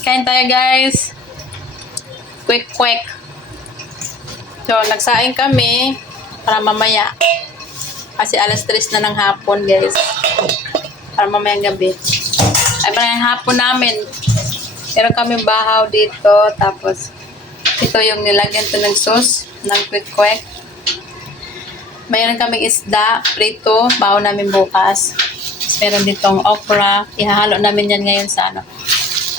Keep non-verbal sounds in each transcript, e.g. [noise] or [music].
Kain tayo guys. Quick, quick. So, nagsaing kami para mamaya. Kasi alas 3 na ng hapon guys. Para mamayang gabi. Ay, parang yung hapon namin. Meron kami bahaw dito. Tapos, ito yung nilagyan to ng sauce ng quick, quick. Mayroon kaming isda, prito, baon namin bukas. Meron ditong okra, ihahalo namin yan ngayon sa ano.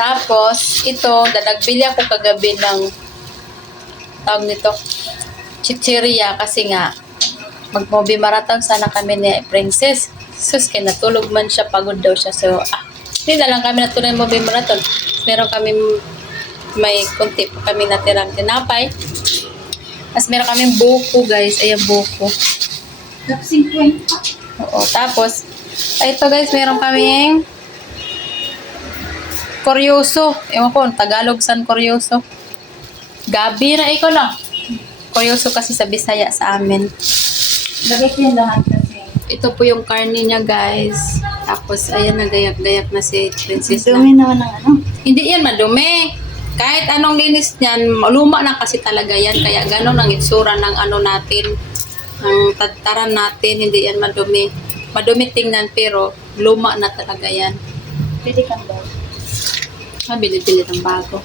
Tapos, ito, dadagbili ako kagabi ng tawag nito, chichiria kasi nga, mag-movie marathon sana kami ni Princess. Sus, kaya natulog man siya, pagod daw siya. So, ah, hindi na lang kami natuloy movie marathon. Meron kami, may konti pa kami natirang tinapay. Tapos meron kaming buko, guys. Ayan, buko. Tapos 50. Oo. Tapos, ay, ito guys, meron kaming Koryoso. Ewan ko, Tagalog san Koryoso. Gabi na ikaw lang. Koryoso kasi sa Bisaya sa amin. Lagay ko yung lahat kasi. Ito po yung karne niya guys. Tapos, ayan, nagayak-gayak na si Princess na. Dumi naman ng ano. Hindi yan madumi. Kahit anong linis niyan, luma na kasi talaga yan. Kaya ganon ang itsura ng ano natin, ng tadtaran natin. Hindi yan madumi. Madumi tingnan pero luma na talaga yan. Pwede kang daw. Ah, bili-bili ng bago.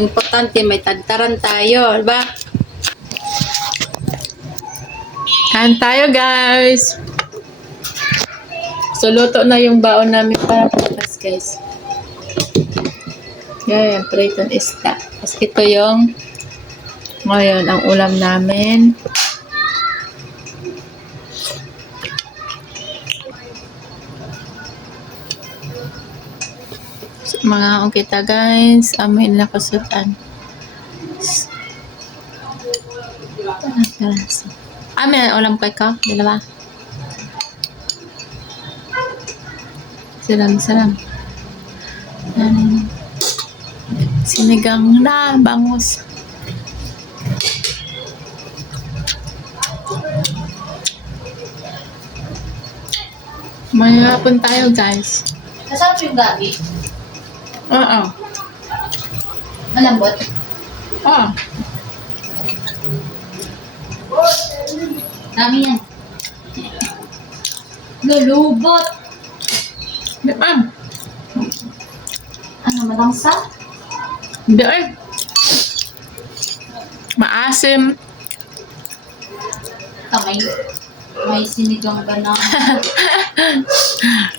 Ang importante, may tagtaran tayo, ba? Kain tayo, guys! So, luto na yung baon namin para bukas, guys. Yan, yan, pritong isda. Tapos ito yung ngayon, ang ulam namin. Mga kita guys, amin na kasutan. Amin, ulam kay ka, dalawa. Salam, salam. Yan. Sinigang na, bangus. Mayroon tayo guys. Nasaan yung gabi? Oo. Malambot. Oo. Dami yan. Lulubot. Diba? Ano, malangsa? Hindi eh. Maasim. Kamay. May sinigang ba na? [laughs]